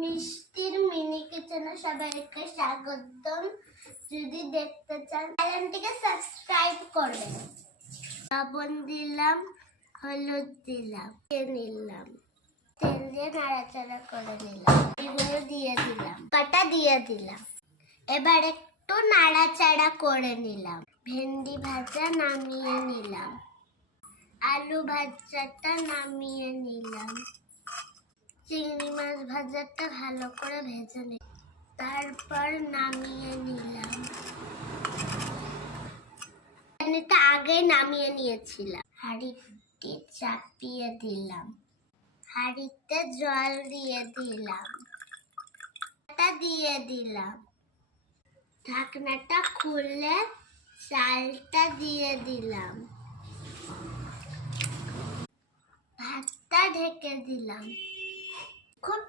মিষ্টির মিনি কিচেনে সবাইকে স্বাগতম। যদি দেখতে চান চ্যানেলটিকে সাবস্ক্রাইব করবেন। লবণ দিলাম, হলুদ দিলাম, নিলাম, তেল দিয়ে নাড়াচাড়া করে নিলাম, এগুলো দিয়ে দিলাম, কাটা দিয়ে দিলাম। এবার একটু নাড়াচাড়া করে নিলাম। ভেন্ডি ভাজা নামিয়ে নিলাম, আলু ভাজাটা নামিয়ে নিলাম, চিংড়ি মাছ ভাজাটা ভালো করে ভেজে নিলাম, তারপর নামিয়ে নিলাম। এটা আগে নামিয়ে নিয়েছিলাম। হাঁড়িটি চাপিয়ে দিলাম, হাঁড়িতে জল দিয়ে দিলাম, দিয়ে দিলাম, ঢাকনাটা খুলে চালটা দিয়ে দিলাম, ভাতটা ঢেকে দিলাম। খুব